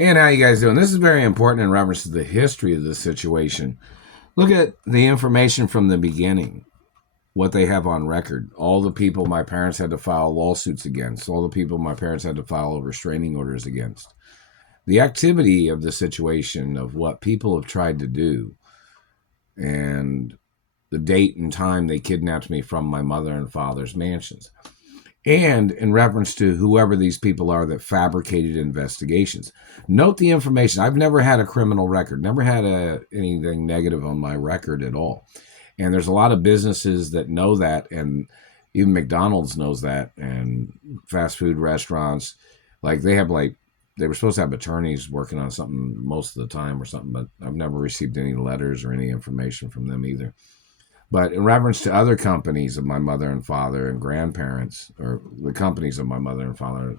And how you guys doing? This is very important in reference to the history of this situation. Look at the information from the beginning, what they have on record. All the people my parents had to file lawsuits against, all the people my parents had to file restraining orders against. The activity of the situation of what people have tried to do and the date and time they kidnapped me from my mother and father's mansions. And in reference to whoever these people are that fabricated investigations. Note the information. I've never had a criminal record, never had anything negative on my record at all. And there's a lot of businesses that know that, and even McDonald's knows that, and fast food restaurants. Like they were supposed to have attorneys working on something most of the time or something, but I've never received any letters or any information from them either. But in reference to other companies of my mother and father and grandparents, or the companies of my mother and father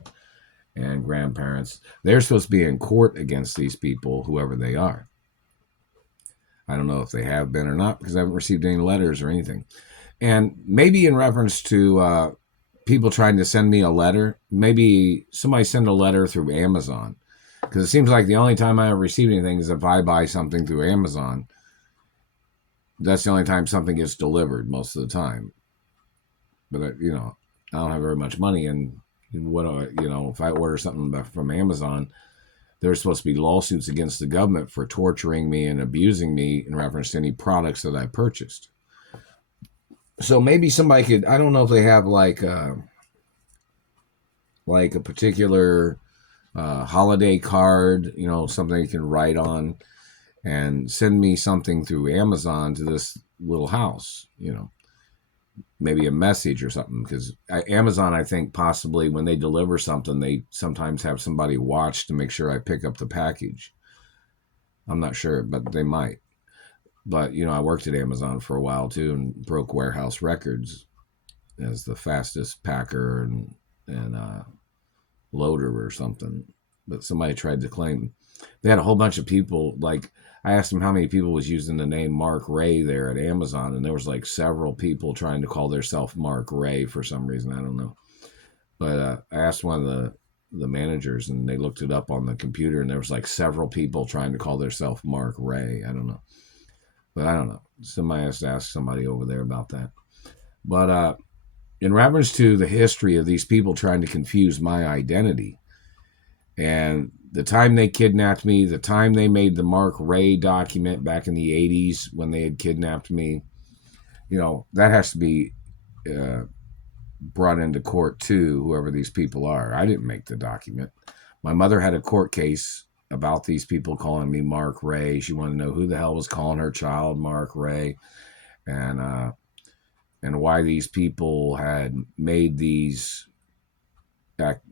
and grandparents, they're supposed to be in court against these people, whoever they are. I don't know if they have been or not because I haven't received any letters or anything. And maybe in reference to people trying to send me a letter, maybe somebody send a letter through Amazon. Because it seems like the only time I ever receive anything is if I buy something through Amazon. That's the only time something gets delivered most of the time. But I don't have very much money, and what if I order something from Amazon, there's supposed to be lawsuits against the government for torturing me and abusing me in reference to any products that I purchased. So maybe somebody could, I don't know if they have like a particular holiday card, something you can write on and send me something through Amazon to this little house, maybe a message or something. Because Amazon, I think possibly when they deliver something, they sometimes have somebody watch to make sure I pick up the package. I'm not sure, but they might. But, I worked at Amazon for a while too and broke warehouse records as the fastest packer and loader or something. But somebody tried to claim. They had a whole bunch of people, like, I asked them how many people was using the name Mark Ray there at Amazon, and there was like several people trying to call themselves Mark Ray for some reason. I don't know. But I asked one of the managers, and they looked it up on the computer, and there was like several people trying to call themselves Mark Ray. I don't know. But I don't know. Somebody has to ask somebody over there about that. But in reference to the history of these people trying to confuse my identity, and the time they kidnapped me, the time they made the Mark Ray document back in the 80s when they had kidnapped me, that has to be brought into court too, whoever these people are. I didn't make the document. My mother had a court case about these people calling me Mark Ray. She wanted to know who the hell was calling her child Mark Ray, and why these people had made these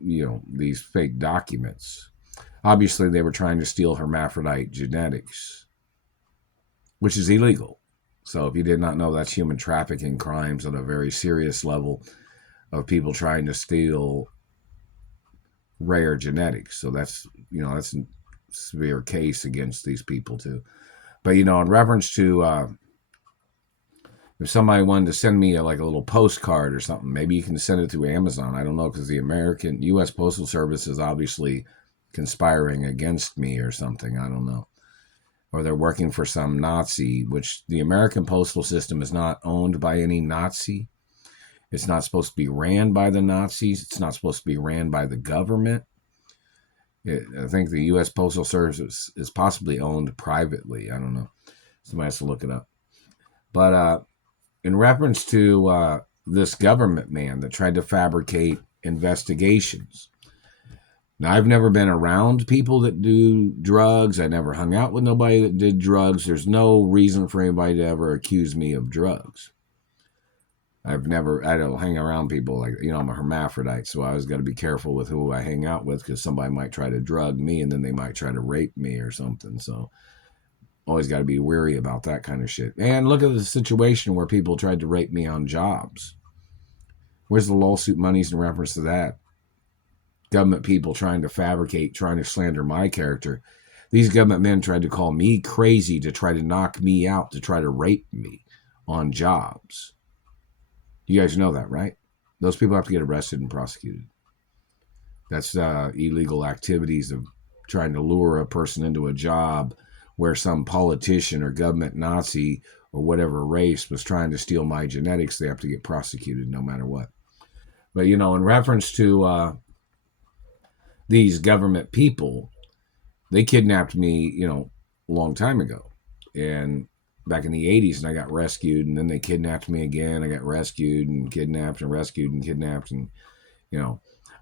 these fake documents. Obviously, they were trying to steal hermaphrodite genetics, which is illegal. So if you did not know, that's human trafficking crimes on a very serious level of people trying to steal rare genetics. So that's a severe case against these people too. But in reference to if somebody wanted to send me a little postcard or something, maybe you can send it through Amazon. I don't know, because the U.S. Postal Service is obviously conspiring against me or something. I don't know. Or they're working for some Nazi, which the American postal system is not owned by any Nazi. It's not supposed to be ran by the Nazis. It's not supposed to be ran by the government. I think the U.S. Postal Service is possibly owned privately. I don't know. Somebody has to look it up. But in reference to this government man that tried to fabricate investigations. Now, I've never been around people that do drugs. I never hung out with nobody that did drugs. There's no reason for anybody to ever accuse me of drugs. I don't hang around people I'm a hermaphrodite, so I always got to be careful with who I hang out with, because somebody might try to drug me and then they might try to rape me or something. So always got to be wary about that kind of shit. And look at the situation where people tried to rape me on jobs. Where's the lawsuit monies in reference to that? Government people trying to fabricate, trying to slander my character. These government men tried to call me crazy to try to knock me out, to try to rape me on jobs. You guys know that, right? Those people have to get arrested and prosecuted. That's illegal activities of trying to lure a person into a job where some politician or government Nazi or whatever race was trying to steal my genetics, they have to get prosecuted no matter what. But, in reference to these government people, they kidnapped me, a long time ago. And back in the 80s, and I got rescued, and then they kidnapped me again. I got rescued and kidnapped and rescued and kidnapped. And,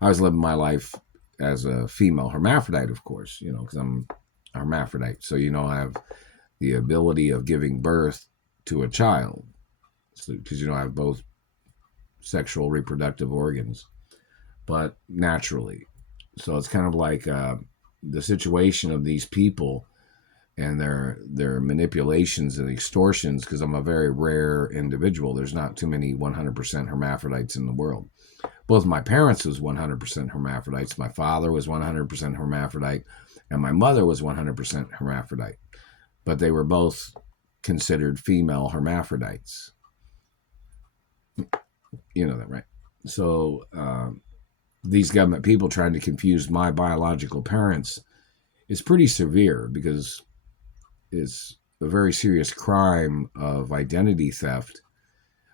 I was living my life as a female hermaphrodite, of course, because I'm a hermaphrodite. So, I have the ability of giving birth to a child because, I have both sexual reproductive organs, but naturally. So it's kind of like the situation of these people and their manipulations and extortions, because I'm a very rare individual. There's not too many 100% hermaphrodites in the world. Both my parents was 100% hermaphrodites. My father was 100% hermaphrodite, and my mother was 100% hermaphrodite. But they were both considered female hermaphrodites. You know that, right? So these government people trying to confuse my biological parents is pretty severe, because it's a very serious crime of identity theft,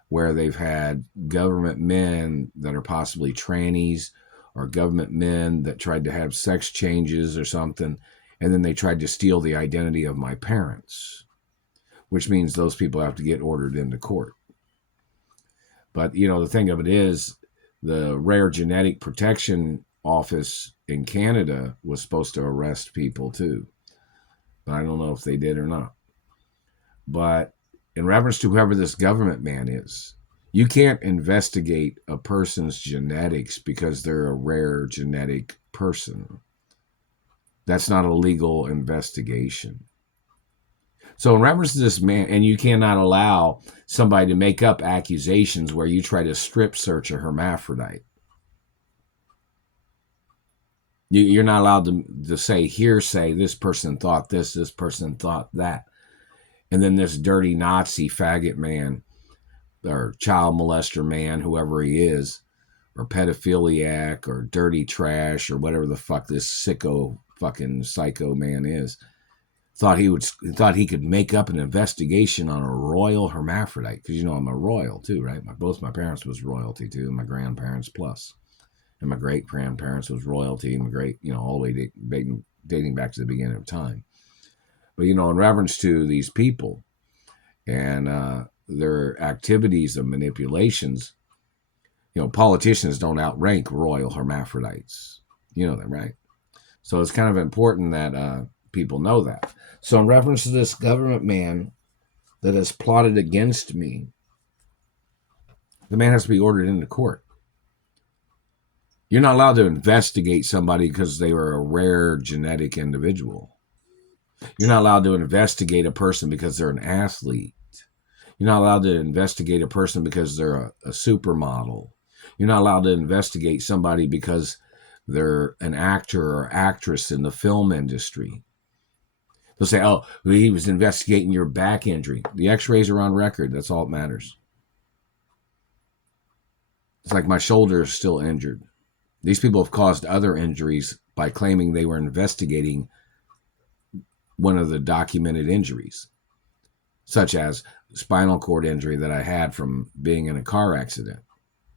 where they've had government men that are possibly trannies, or government men that tried to have sex changes or something, and then they tried to steal the identity of my parents, which means those people have to get ordered into court. But, the thing of it is, the Rare Genetic Protection Office in Canada was supposed to arrest people too. But I don't know if they did or not. But in reference to whoever this government man is, you can't investigate a person's genetics because they're a rare genetic person. That's not a legal investigation. So in reference to this man, and you cannot allow somebody to make up accusations where you try to strip search a hermaphrodite. You're not allowed to say hearsay, this person thought this person thought that. And then this dirty Nazi faggot man, or child molester man, whoever he is, or pedophiliac, or dirty trash, or whatever the fuck this sicko fucking psycho man is, thought he could make up an investigation on a royal hermaphrodite, because I'm a royal too, right? Both my parents was royalty too, and my grandparents plus, and my great grandparents was royalty, and my great, all the way dating back to the beginning of time. But in reference to these people and their activities of manipulations, politicians don't outrank royal hermaphrodites. You know that, right? So it's kind of important that people know that. So in reference to this government man that has plotted against me, the man has to be ordered into court. You're not allowed to investigate somebody because they were a rare genetic individual. You're not allowed to investigate a person because they're an athlete. You're not allowed to investigate a person because they're a supermodel. You're not allowed to investigate somebody because they're an actor or actress in the film industry. They'll say, oh, he was investigating your back injury. The x-rays are on record. That's all that matters. It's like my shoulder is still injured. These people have caused other injuries by claiming they were investigating one of the documented injuries, such as spinal cord injury that I had from being in a car accident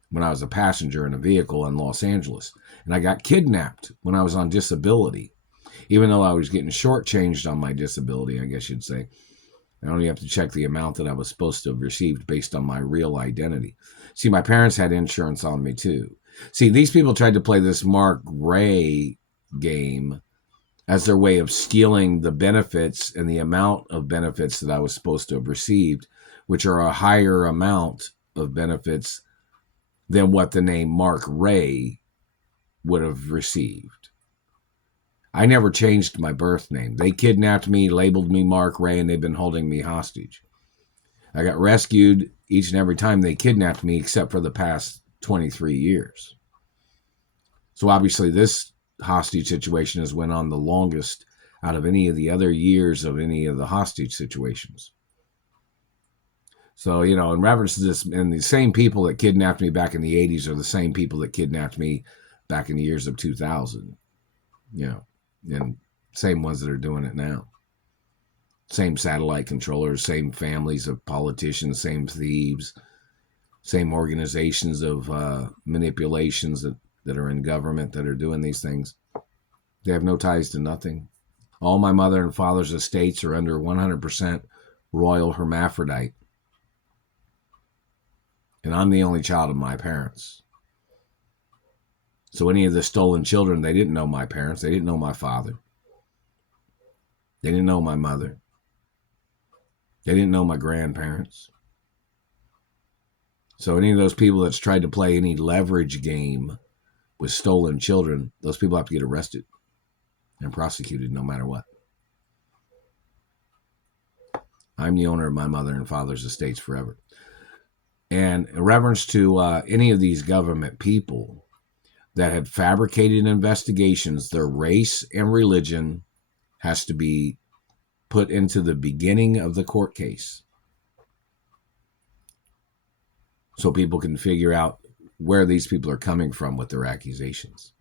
when I was a passenger in a vehicle in Los Angeles. And I got kidnapped when I was on disability, even though I was getting shortchanged on my disability, I guess you'd say. I only have to check the amount that I was supposed to have received based on my real identity. See, my parents had insurance on me too. See, these people tried to play this Mark Ray game as their way of stealing the benefits and the amount of benefits that I was supposed to have received, which are a higher amount of benefits than what the name Mark Ray would have received. I never changed my birth name. They kidnapped me, labeled me Mark Ray, and they've been holding me hostage. I got rescued each and every time they kidnapped me, except for the past 23 years. So obviously this hostage situation has went on the longest out of any of the other years of any of the hostage situations. So, in reference to this, and the same people that kidnapped me back in the 80s are the same people that kidnapped me back in the years of 2000, and Same ones that are doing it now. Same satellite controllers, same families of politicians, same thieves, same organizations of manipulations that are in government that are doing these things. They have no ties to nothing. All my mother and father's estates are under 100% royal hermaphrodite. And I'm the only child of my parents. So any of the stolen children, they didn't know my parents. They didn't know my father. They didn't know my mother. They didn't know my grandparents. So any of those people that's tried to play any leverage game with stolen children, those people have to get arrested and prosecuted no matter what. I'm the owner of my mother and father's estates forever. And in reference to any of these government people that have fabricated investigations, their race and religion has to be put into the beginning of the court case so people can figure out where these people are coming from with their accusations,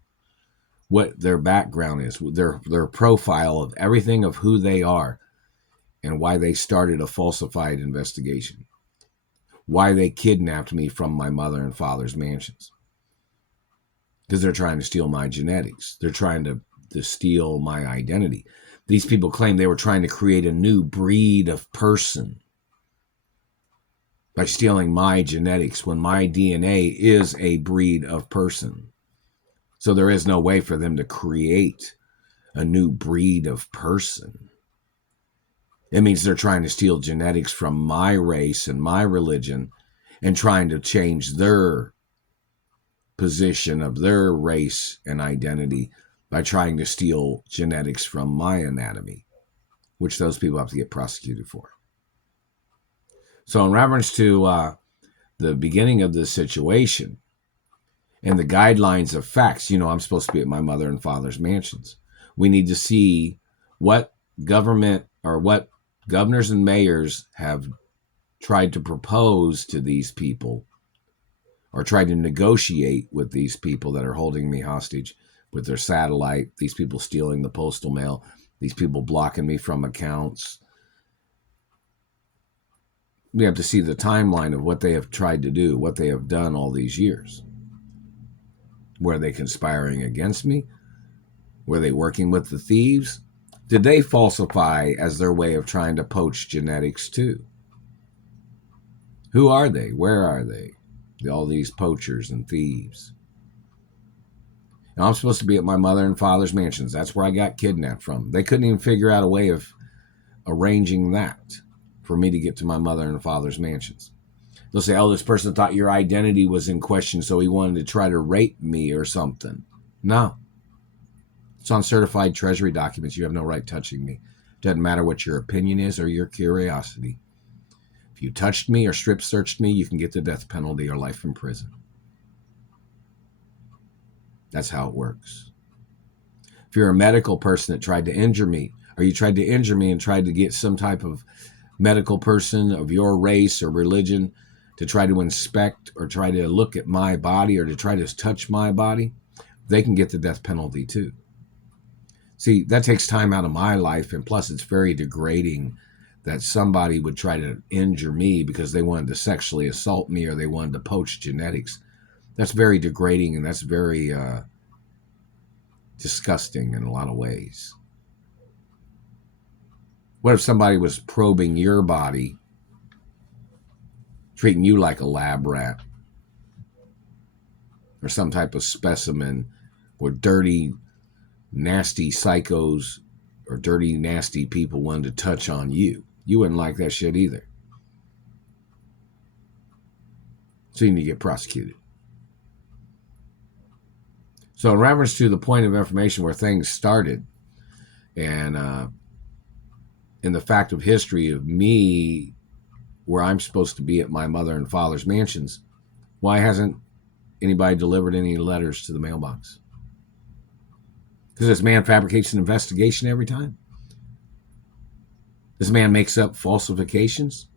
what their background is, their profile of everything of who they are and why they started a falsified investigation, why they kidnapped me from my mother and father's mansions. Because they're trying to steal my genetics. They're trying to steal my identity. These people claim they were trying to create a new breed of person by stealing my genetics when my DNA is a breed of person. So there is no way for them to create a new breed of person. It means they're trying to steal genetics from my race and my religion and trying to change their position of their race and identity by trying to steal genetics from my anatomy, which those people have to get prosecuted for. So in reference to the beginning of this situation and the guidelines of facts, I'm supposed to be at my mother and father's mansions. We need to see what government or what governors and mayors have tried to propose to these people or tried to negotiate with these people that are holding me hostage with their satellite, these people stealing the postal mail, these people blocking me from accounts. We have to see the timeline of what they have tried to do, what they have done all these years. Were they conspiring against me? Were they working with the thieves? Did they falsify as their way of trying to poach genetics too? Who are they? Where are they? All these poachers and thieves. Now, I'm supposed to be at my mother and father's mansions. That's where I got kidnapped from. They couldn't even figure out a way of arranging that for me to get to my mother and father's mansions. They'll say, this person thought your identity was in question, so he wanted to try to rape me or something. No. It's on certified treasury documents. You have no right touching me. Doesn't matter what your opinion is or your curiosity. If you touched me or strip searched me, you can get the death penalty or life in prison. That's how it works. If you're a medical person that tried to injure me, or you tried to injure me and tried to get some type of medical person of your race or religion to try to inspect or try to look at my body or to try to touch my body, they can get the death penalty too. See, that takes time out of my life, and plus it's very degrading that somebody would try to injure me because they wanted to sexually assault me or they wanted to poach genetics. That's very degrading, and that's very disgusting in a lot of ways. What if somebody was probing your body, treating you like a lab rat or some type of specimen, or dirty, nasty psychos or dirty, nasty people wanted to touch on you? You wouldn't like that shit either. So you need to get prosecuted. So in reference to the point of information where things started and in the fact of history of me, where I'm supposed to be at my mother and father's mansions, why hasn't anybody delivered any letters to the mailbox? Because this man fabricates an investigation every time. This man makes up falsifications.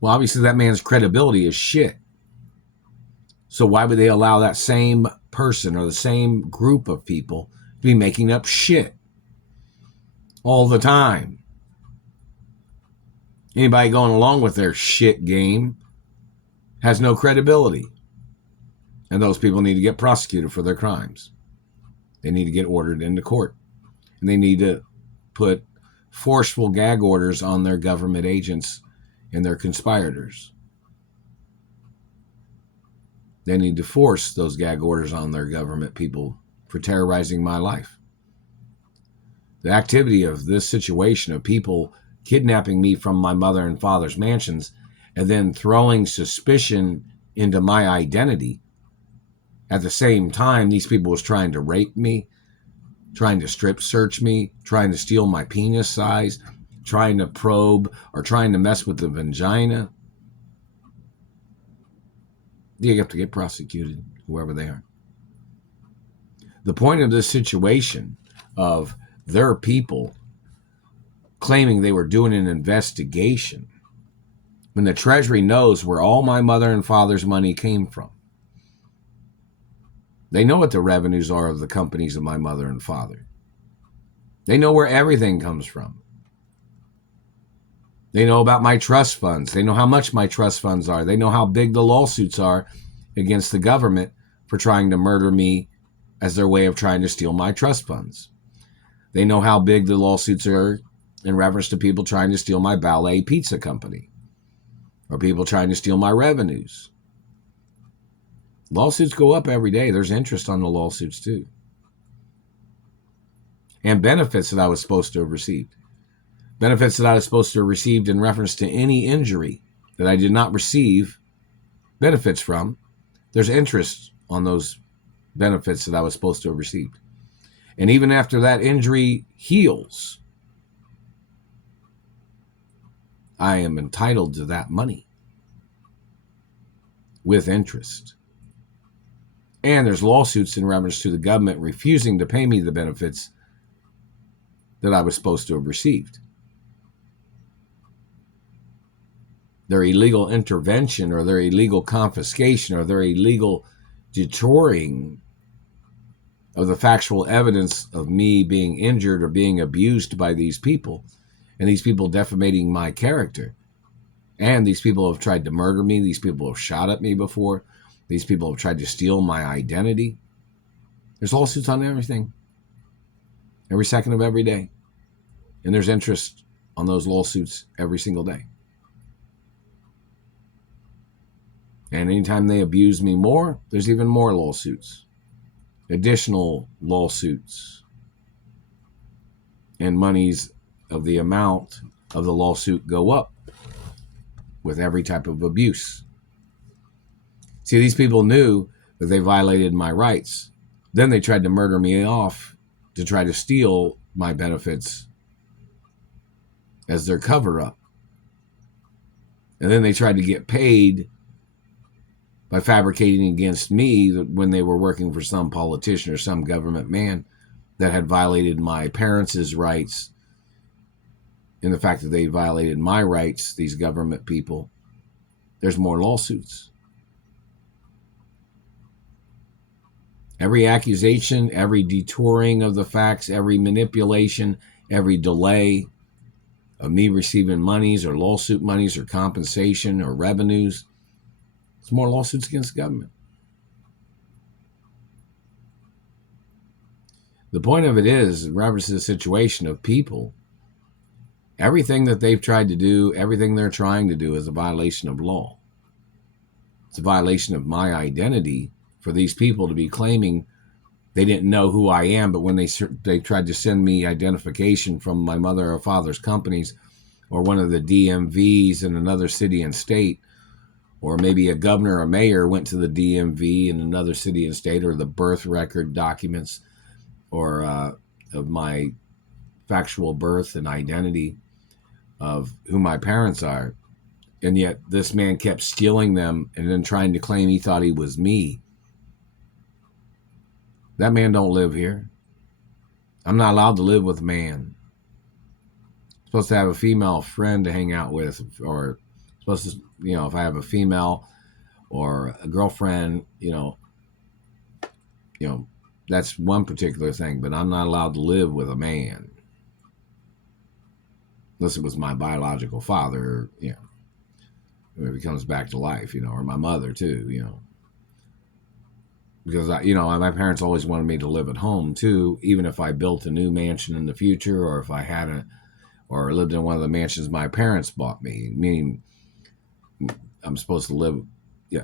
Well, obviously that man's credibility is shit. So why would they allow that same person or the same group of people be making up shit all the time. Anybody going along with their shit game has no credibility. And those people need to get prosecuted for their crimes. They need to get ordered into court. And they need to put forceful gag orders on their government agents and their conspirators. They need to force those gag orders on their government people for terrorizing my life. The activity of this situation of people kidnapping me from my mother and father's mansions and then throwing suspicion into my identity. At the same time, these people was trying to rape me, trying to strip search me, trying to steal my penis size, trying to probe or trying to mess with the vagina. You have to get prosecuted, whoever they are. The point of this situation of their people claiming they were doing an investigation when the Treasury knows where all my mother and father's money came from. They know what the revenues are of the companies of my mother and father. They know where everything comes from. They know about my trust funds. They know how much my trust funds are. They know how big the lawsuits are against the government for trying to murder me as their way of trying to steal my trust funds. They know how big the lawsuits are in reference to people trying to steal my Ballet Pizza Company or people trying to steal my revenues. Lawsuits go up every day. There's interest on the lawsuits too. And benefits that I was supposed to have received. Benefits that I was supposed to have received in reference to any injury that I did not receive benefits from. There's interest on those benefits that I was supposed to have received. And even after that injury heals, I am entitled to that money with interest. And there's lawsuits in reference to the government refusing to pay me the benefits that I was supposed to have received. Their illegal intervention or their illegal confiscation or their illegal detouring of the factual evidence of me being injured or being abused by these people, and these people defamating my character. And these people have tried to murder me. These people have shot at me before. These people have tried to steal my identity. There's lawsuits on everything, every second of every day. And there's interest on those lawsuits every single day. And anytime they abuse me more, there's even more lawsuits, additional lawsuits, and monies of the amount of the lawsuit go up with every type of abuse. See, these people knew that they violated my rights. Then they tried to murder me off to try to steal my benefits as their cover-up. And then they tried to get paid by fabricating against me when they were working for some politician or some government man that had violated my parents' rights. And the fact that they violated my rights, these government people, there's more lawsuits. Every accusation, every detouring of the facts, every manipulation, every delay of me receiving monies or lawsuit monies or compensation or revenues, it's more lawsuits against the government. The point of it is, in reference to the situation of people, everything that they've tried to do, everything they're trying to do is a violation of law. It's a violation of my identity for these people to be claiming they didn't know who I am, but when they tried to send me identification from my mother or father's companies or one of the DMVs in another city and state, or maybe a governor or mayor went to the DMV in another city and state, or the birth record documents or of my factual birth and identity of who my parents are. And yet this man kept stealing them and then trying to claim he thought he was me. That man don't live here. I'm not allowed to live with a man. I'm supposed to have a female friend to hang out with, or supposed to, if I have a female or a girlfriend, That's one particular thing, but I'm not allowed to live with a man unless it was my biological father, if he comes back to life, or my mother too, because my parents always wanted me to live at home too, even if I built a new mansion in the future, or if I had or lived in one of the mansions my parents bought me, meaning I'm supposed to live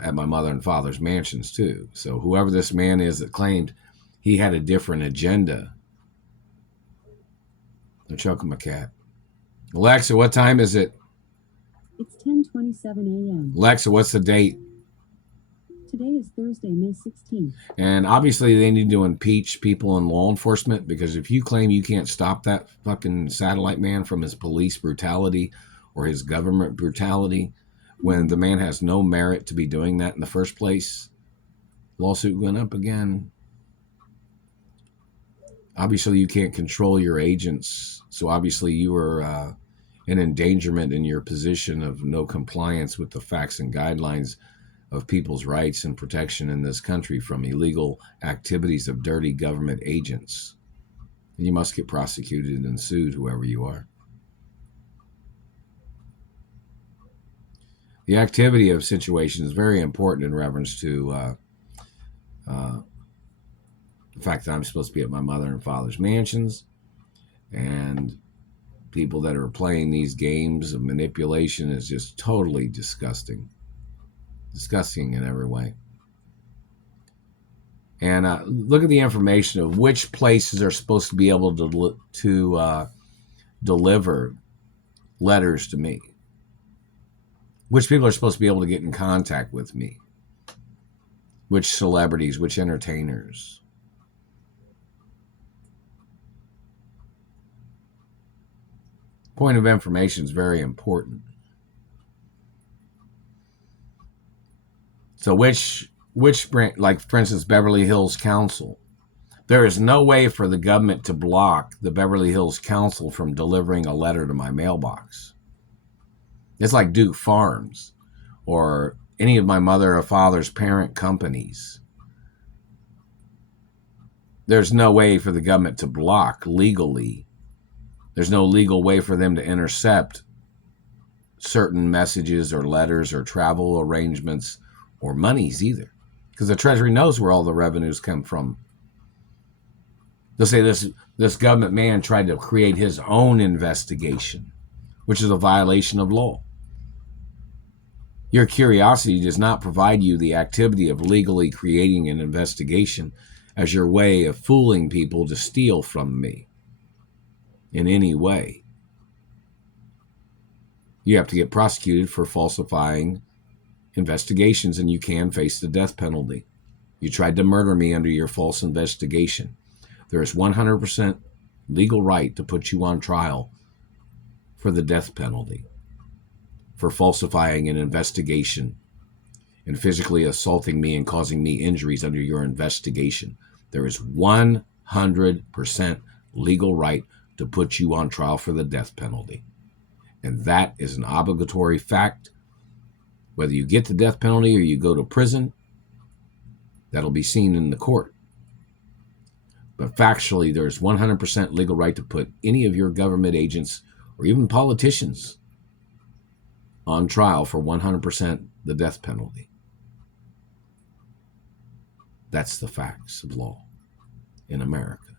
at my mother and father's mansions too. So whoever this man is that claimed he had a different agenda. They're choking my cat. Alexa, what time is it? It's 10:27 a.m. Alexa, what's the date? Today is Thursday, May 16th. And obviously they need to impeach people in law enforcement, because if you claim you can't stop that fucking satellite man from his police brutality or his government brutality, when the man has no merit to be doing that in the first place, lawsuit went up again. Obviously you can't control your agents, so obviously you are an endangerment in your position of no compliance with the facts and guidelines of people's rights and protection in this country from illegal activities of dirty government agents. And you must get prosecuted and sued, whoever you are. The activity of situation is very important in reference to the fact that I'm supposed to be at my mother and father's mansions, and people that are playing these games of manipulation is just totally disgusting. Disgusting in every way. And look at the information of which places are supposed to be able to deliver letters to me. Which people are supposed to be able to get in contact with me. Which celebrities, which entertainers. Point of information is very important. So which branch, like for instance, Beverly Hills Council, there is no way for the government to block the Beverly Hills Council from delivering a letter to my mailbox. It's like Duke Farms or any of my mother or father's parent companies. There's no way for the government to block legally. There's no legal way for them to intercept certain messages or letters or travel arrangements or monies either, because the Treasury knows where all the revenues come from. They'll say this government man tried to create his own investigation, which is a violation of law. Your curiosity does not provide you the activity of legally creating an investigation as your way of fooling people to steal from me in any way. You have to get prosecuted for falsifying investigations, and you can face the death penalty. You tried to murder me under your false investigation. There is 100% legal right to put you on trial for the death penalty, for falsifying an investigation and physically assaulting me and causing me injuries under your investigation. There is 100% legal right to put you on trial for the death penalty. And that is an obligatory fact. Whether you get the death penalty or you go to prison, that'll be seen in the court. But factually, there's 100% legal right to put any of your government agents or even politicians on trial for 100% the death penalty. That's the facts of law in America.